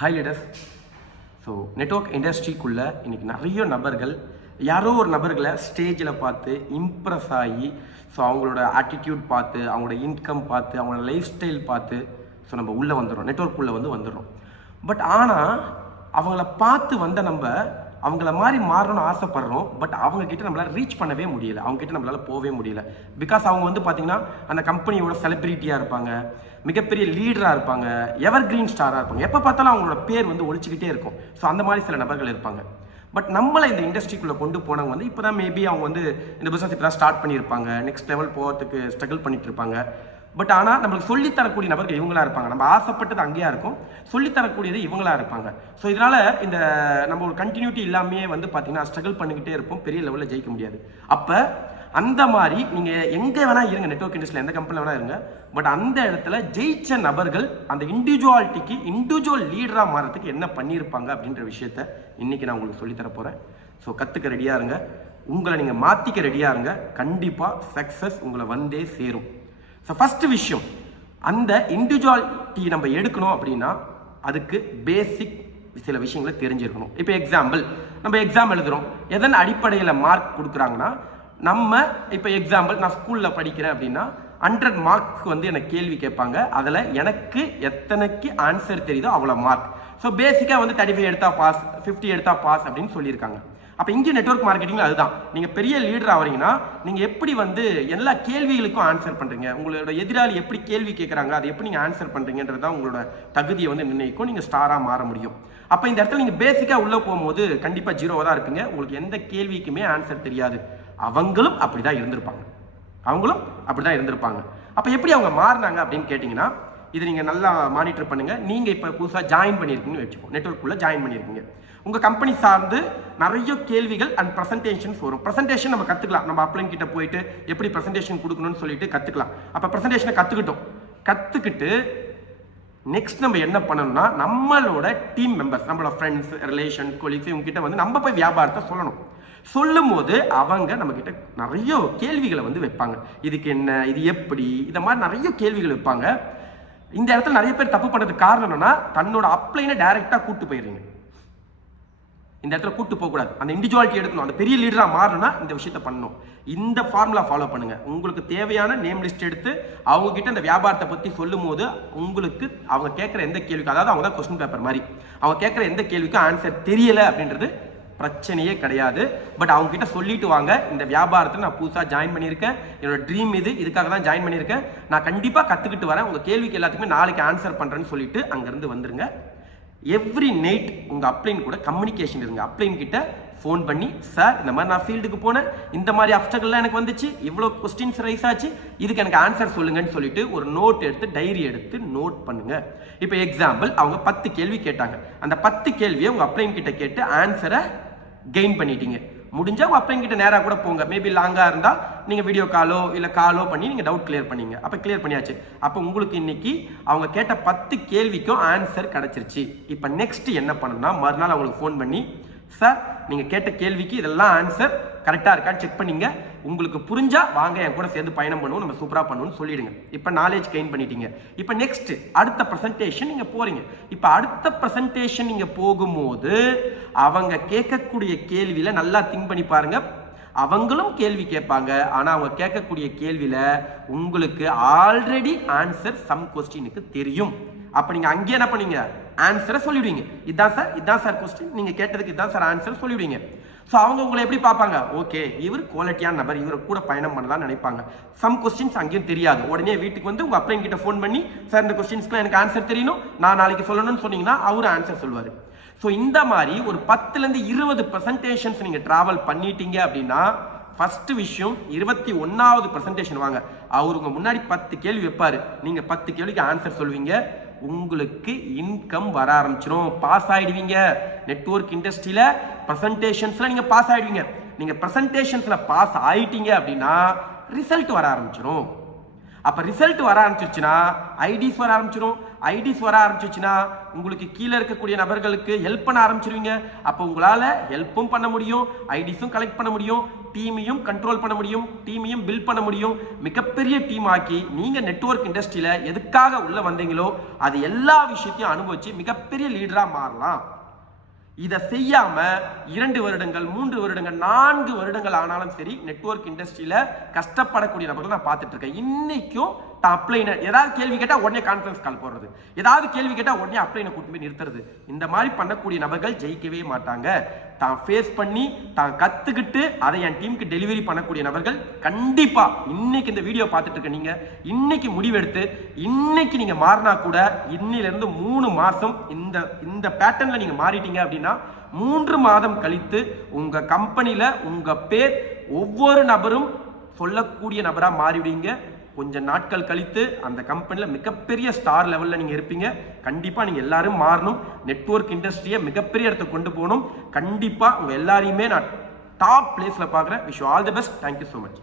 Hi leaders. So network இண்டஸ்ட்ரிக்குள்ளே இன்றைக்கி நிறைய நபர்கள் யாரோ ஒரு நபர்களை ஸ்டேஜில் பார்த்து இம்ப்ரெஸ் ஆகி ஸோ அவங்களோட ஆட்டிடியூட் பார்த்து அவங்களோட இன்கம் பார்த்து அவங்களோட லைஃப் ஸ்டைல் பார்த்து ஸோ நம்ம உள்ளே வந்துடுறோம், நெட்வொர்க்குள்ளே வந்துடுறோம். பட் ஆனால் அவங்கள பார்த்து வந்த நம்ம அவங்கள மாதிரி மாறணும்னு ஆசைப்படுறோம். பட் அவங்கக்கிட்ட நம்மளால் ரீச் பண்ணவே முடியல, அவங்ககிட்ட நம்மளால் போகவே முடியல. பிகாஸ் அவங்க பார்த்தீங்கன்னா அந்த கம்பெனியோட செலிப்ரிட்டியாக இருப்பாங்க, மிகப்பெரிய லீடராக இருப்பாங்க, எவர் கிரீன் ஸ்டாராக இருப்பாங்க, எப்போ பார்த்தாலும் அவங்களோட பேர் ஒழிச்சுக்கிட்டே இருக்கும். ஸோ அந்த மாதிரி சில நபர்கள் இருப்பாங்க. பட் நம்மளை இந்த இண்டஸ்ட்ரிக்குள்ளே கொண்டு போனவங்க இப்போ தான் மேபி அவங்க இந்த பிஸ்னஸ் இப்போ தான் ஸ்டார்ட் பண்ணியிருப்பாங்க, நெக்ஸ்ட் லெவல் போகிறதுக்கு ஸ்ட்ரகிள் பண்ணிட்டு இருப்பாங்க. பட் ஆனால் நம்மளுக்கு சொல்லித்தரக்கூடிய நபர்கள் இவங்களா இருப்பாங்க. நம்ம ஆசைப்பட்டது அங்கேயா இருக்கும், சொல்லித்தரக்கூடியது இவங்களா இருப்பாங்க. ஸோ இதனால இந்த நம்ம ஒரு கண்டினியூட்டி இல்லாமே பார்த்தீங்கன்னா ஸ்ட்ரகிள் பண்ணிக்கிட்டே இருப்போம், பெரிய லெவலில் ஜெயிக்க முடியாது. அப்போ அந்த மாதிரி நீங்கள் எங்கே வேணா இருங்க, நெட்வொர்க் இண்டஸ்ட்ரியில் எந்த கம்பெனியில் வேணா இருங்க, பட் அந்த இடத்துல ஜெயிச்ச நபர்கள் அந்த இண்டிவிஜுவாலிட்டிக்கு இண்டிவிஜுவல் லீடராக மாறதுக்கு என்ன பண்ணியிருப்பாங்க அப்படின்ற விஷயத்த இன்னைக்கு நான் உங்களுக்கு சொல்லித்தர போகிறேன். ஸோ கற்றுக்க ரெடியாக இருங்க, உங்களை நீங்கள் மாற்றிக்க ரெடியாக இருங்க. கண்டிப்பாக சக்ஸஸ் உங்களை வந்தே சேரும். ஸோ ஃபஸ்ட்டு விஷயம், அந்த இண்டிவிஜுவாலிட்டி நம்ம எடுக்கணும் அப்படின்னா அதுக்கு பேசிக் சில விஷயங்களை தெரிஞ்சிருக்கணும். இப்போ நம்ம எக்ஸாம் எழுதுகிறோம், எதன் அடிப்படையில் மார்க் கொடுக்குறாங்கன்னா, நம்ம இப்போ எக்ஸாம்பிள் நான் ஸ்கூலில் படிக்கிறேன் அப்படின்னா 100 மார்க்ஸ் எனக்கு கேள்வி கேட்பாங்க. அதில் எனக்கு எத்தனைக்கு ஆன்சர் தெரியுதோ அவ்வளோ மார்க். ஸோ பேசிக்காக 35 எடுத்தா பாஸ், 50 எடுத்தா பாஸ் அப்படின்னு சொல்லியிருக்காங்க. அப்போ இங்கே நெட்வொர்க் மார்க்கெட்டிங்கில் அதுதான், நீங்கள் பெரிய லீடர் ஆகிறீங்கன்னா நீங்கள் எப்படி எல்லா கேள்விகளுக்கும் ஆன்சர் பண்ணுறீங்க, உங்களோட எதிராளி எப்படி கேள்வி கேட்குறாங்க அதை எப்படி நீங்கள் ஆன்சர் பண்ணுறீங்கன்றது தான் உங்களோட தகுதியை நிர்ணயிக்கும், நீங்கள் ஸ்டாராக மாற முடியும். அப்போ இந்த இடத்துல நீங்கள் பேசிக்காக உள்ளே போகும்போது கண்டிப்பாக ஜீரோவாக தான் இருப்பீங்க, உங்களுக்கு எந்த கேள்விக்குமே ஆன்சர் தெரியாது. அவங்களும் அப்படி தான் இருந்திருப்பாங்க. அப்போ எப்படி அவங்க மாறினாங்க அப்படின்னு கேட்டிங்கன்னா, இது நீங்கள் நல்லா மானிட்டர் பண்ணுங்கள். நீங்கள் இப்போ புதுசாக ஜாயின் பண்ணியிருக்கீங்கன்னு வச்சுக்கோங்க, நெட்வொர்க்குள்ளே ஜாயின் பண்ணியிருக்கீங்க. உங்கள் கம்பெனி சார்ந்து நிறைய கேள்விகள் அண்ட் ப்ரெசன்டேஷன்ஸ் வரும். ப்ரெசன்டேஷன் நம்ம கற்றுக்கலாம், நம்ம அப்ளைன் கிட்ட போயிட்டு எப்படி ப்ரெசன்டேஷன் கொடுக்கணும்னு சொல்லிட்டு கற்றுக்கலாம். அப்போ ப்ரெசன்டேஷனை கற்றுக்கிட்டு நெக்ஸ்ட் நம்ம என்ன பண்ணணும்னா, நம்மளோட டீம் மெம்பர்ஸ், நம்மளோட ஃப்ரெண்ட்ஸ், ரிலேஷன், கொலீக்ஸ் இவங்ககிட்ட நம்ம போய் வியாபாரத்தை சொல்லும் போது அவங்க நம்ம கிட்ட நிறைய கேள்விகளை வைப்பாங்க. இதுக்கு என்ன, இது எப்படி, இந்த மாதிரி நிறைய கேள்விகள் வைப்பாங்க. இந்த இடத்துல நிறைய பேர் தப்பு பண்ணுறதுக்கு காரணம் என்னன்னா, தன்னோட அப்ளைனை டைரக்டாக கூட்டு போயிடுறீங்க. இந்த இடத்துல கூட்டு போகக்கூடாது, அந்த இண்டிவிஜுவாலிட்டி எடுக்கணும். அந்த பெரிய லீடராக மாறணும்னா இந்த விஷயத்த பண்ணணும். இந்த ஃபார்முலா ஃபாலோ பண்ணுங்க. உங்களுக்கு தேவையான நேம் லிஸ்ட் எடுத்து அவங்க கிட்ட இந்த வியாபாரத்தை பற்றி சொல்லும் போது உங்களுக்கு அவங்க கேட்குற எந்த கேள்விக்கு, அதாவது அவங்க தான் கொஸ்டின் பேப்பர் மாதிரி, அவங்க கேட்குற எந்த கேள்விக்கும் ஆன்சர் தெரியல அப்படின்றது பிரச்சனையே கிடையாது. பட் அவங்க கிட்ட சொல்லிட்டு வாங்க, இந்த வியாபாரத்தில் நான் புதுசாக ஜாயின் பண்ணியிருக்கேன், என்னோட ட்ரீம் இதுக்காக தான் ஜாயின் பண்ணியிருக்கேன், நான் கண்டிப்பாக கற்றுக்கிட்டு வரேன், உங்கள் கேள்விக்கு எல்லாத்துக்குமே நாளைக்கு ஆன்சர் பண்ணுறேன்னு சொல்லிட்டு அங்கேருந்து வந்துருங்க. எவ்ரி நைட் உங்கள் அப்ளைன் கூட கம்யூனிகேஷன் இருங்க. அப்ளைன் கிட்ட ஃபோன் பண்ணி, சார் இந்த மாதிரி நான் ஃபீல்டுக்கு போனேன், இந்த மாதிரி அப்டக்கல்லாம் எனக்கு வந்துச்சு, இவ்வளோ கொஸ்டின்ஸ் ரைஸ் ஆச்சு, இதுக்கு எனக்கு ஆன்சர் சொல்லுங்கன்னு சொல்லிட்டு ஒரு நோட் எடுத்து, டைரி எடுத்து நோட் பண்ணுங்க. இப்போ எக்ஸாம்பிள் அவங்க 10 கேள்வி கேட்டாங்க, அந்த 10 கேள்வியை உங்கள் அப்ளைன் கிட்ட கேட்டு ஆன்சரை கெயின் பண்ணிட்டீங்க. முடிஞ்சா உங்கள் அப்ளைன் கிட்ட நேராக கூட போங்க, மேபி லாங்காக இருந்தால் நீங்கள் வீடியோ காலோ பண்ணி நீங்கள் டவுட் கிளியர் பண்ணீங்க. அப்போ கிளியர் பண்ணியாச்சு. அப்போ உங்களுக்கு இன்னைக்கு அவங்க கேட்ட 10 கேள்விக்கும் ஆன்சர் கிடைச்சிருச்சு. இப்போ நெக்ஸ்ட் என்ன பண்ணணும்னா, மறுநாள் அவங்களுக்கு ஃபோன் பண்ணி, சார் நீங்கள் கேட்ட கேள்விக்கு இதெல்லாம் ஆன்சர் கரெக்டாக இருக்கான்னு செக் பண்ணிங்க, உங்களுக்கு புரிஞ்சா வாங்க என் கூட சேர்ந்து பயணம் பண்ணுவோம், நம்ம சூப்பராக பண்ணுவோம்னு சொல்லிடுங்க. இப்போ நாலேஜ் கெயின் பண்ணிட்டீங்க. இப்போ நெக்ஸ்ட் அடுத்த ப்ரெசன்டேஷன் நீங்கள் போறீங்க. இப்போ அடுத்த ப்ரெசன்டேஷன் நீங்கள் போகும்போது அவங்க கேட்கக்கூடிய கேள்வியில் நல்லா திங்க் பண்ணி பாருங்க. அவங்களும் கேள்வி கேட்பாங்க, ஆனால் அவங்க கேட்கக்கூடிய கேள்வியில் உங்களுக்கு ஆல்ரெடி ஆன்சர் சம் கொஸ்டினுக்கு தெரியும். அப்போ நீங்கள் அங்கேயே என்ன பண்ணீங்க, ஆன்சரை சொல்லிவிடுவீங்க. இதான் சார் கொஸ்டின், நீங்கள் கேட்டதுக்கு இதான் சார் ஆன்சர் சொல்லிவிடுவீங்க. ஸோ அவங்க உங்களை எப்படி பார்ப்பாங்க, ஓகே இவர் குவாலிட்டியான நபர், இவரை கூட பயணம் பண்ணலாம்னு நினைப்பாங்க. சம் கொஸ்டின்ஸ் அங்கேயும் தெரியாது. உடனே வீட்டுக்கு உங்கள் அப்ளைன் கிட்ட ஃபோன் பண்ணி, சார் இந்த கொஸ்டின்ஸ்க்குலாம் எனக்கு ஆன்சர் தெரியணும், நான் நாளைக்கு சொல்லணும்னு சொன்னீங்கன்னா அவர் ஆன்சர் சொல்லுவார். ஸோ இந்த மாதிரி ஒரு 10லேருந்து 20 ப்ரெசன்டேஷன்ஸ் நீங்கள் ட்ராவல் பண்ணிட்டீங்க அப்படின்னா, ஃபர்ஸ்ட் விஷயம் 21வது ப்ரெசன்டேஷன் வாங்க. அவர் உங்க முன்னாடி 10 கேள்வி வைப்பாரு, நீங்கள் 10 கேள்விக்கு ஆன்சர் சொல்லுவீங்க, உங்களுக்கு இன்கம் வர ஆரம்பிச்சிடும், பாஸ் ஆயிடுவீங்க. நெட்வொர்க் இண்டஸ்ட்ரியில பிரசன்டேஷன்ஸ்ல நீங்க பாஸ் ஆயிடுவீங்க. நீங்க பிரசன்டேஷன்ஸ்ல பாஸ் ஆயிட்டீங்க அப்படின்னா ரிசல்ட் வர ஆரம்பிச்சிடும். அப்ப ரிசல்ட் வர ஆரம்பிச்சிருச்சுன்னா ஐடிஸ் வர ஆரம்பிச்சிடும். ஐடிஸ் வர ஆரம்பிச்சிருச்சுன்னா உங்களுக்கு கீழே இருக்கக்கூடிய நபர்களுக்கு ஹெல்ப் பண்ண ஆரம்பிச்சிருவீங்க. அப்போ உங்களால ஹெல்ப்பும் பண்ண முடியும், ஐடிஸும் கலெக்ட் பண்ண முடியும், டீமையும் கண்ட்ரோல் பண்ண முடியும், டீமையும் பில்ட் பண்ண முடியும். மிகப்பெரிய டீம் ஆக்கி நீங்க நெட்வொர்க் இண்டஸ்ட்ரியில எதுக்காக உள்ள வந்தீங்களோ அது எல்லா விஷயத்தையும் அனுபவிச்சு மிகப்பெரிய லீடரா மாறலாம். இதை செய்யாம 2 வருடங்கள் 3 வருடங்கள் 4 வருடங்கள் ஆனாலும் சரி நெட்வொர்க் இண்டஸ்ட்ரியில கஷ்டப்படக்கூடிய நபர்கள் நான் பார்த்துட்டு இருக்கேன். இன்னைக்கும் தான் அப்ளைன ஏதாவது கேள்வி கேட்டா உடனே கான்ஃபரன்ஸ் கால் போடுறது, ஏதாவது கேள்வி கேட்டா உடனே அப்ளைனை கூட்டு போய் நிறுத்துறது, இந்த மாதிரி பண்ணக்கூடிய நபர்கள் ஜெயிக்கவே மாட்டாங்க. தான் ஃபேஸ் பண்ணி தான் கத்துக்கிட்டு அதை என் டீமுக்கு டெலிவரி பண்ணக்கூடிய நபர்கள் கண்டிப்பா இன்னைக்கு இந்த வீடியோ பார்த்துட்டு இருக்க நீங்க இன்னைக்கு முடிவெடுத்து இன்னைக்கு நீங்க மாறினா கூட இன்னிலிருந்து 3 மாசம் இந்த பேட்டர்ன்ல நீங்க மாறிட்டீங்க அப்படின்னா 3 மாதம் கழித்து உங்க கம்பெனில உங்க பேர் ஒவ்வொரு நபரும் சொல்லக்கூடிய நபரா மாறிவிடுவீங்க. கொஞ்ச நாட்கள் கழித்து அந்த கம்பெனில மிகப்பெரிய ஸ்டார் லெவல்ல நீங்க இருப்பீங்க. கண்டிப்பா நீங்க எல்லாரும் மாறணும். நெட்வொர்க் இண்டஸ்ட்ரியை மிகப்பெரிய இடத்துக்கு கொண்டு போகணும். கண்டிப்பா உங்க எல்லாரையுமே நான் டாப் பிளேஸ்ல பாக்குறேன். Wish you all the best. Thank you so much.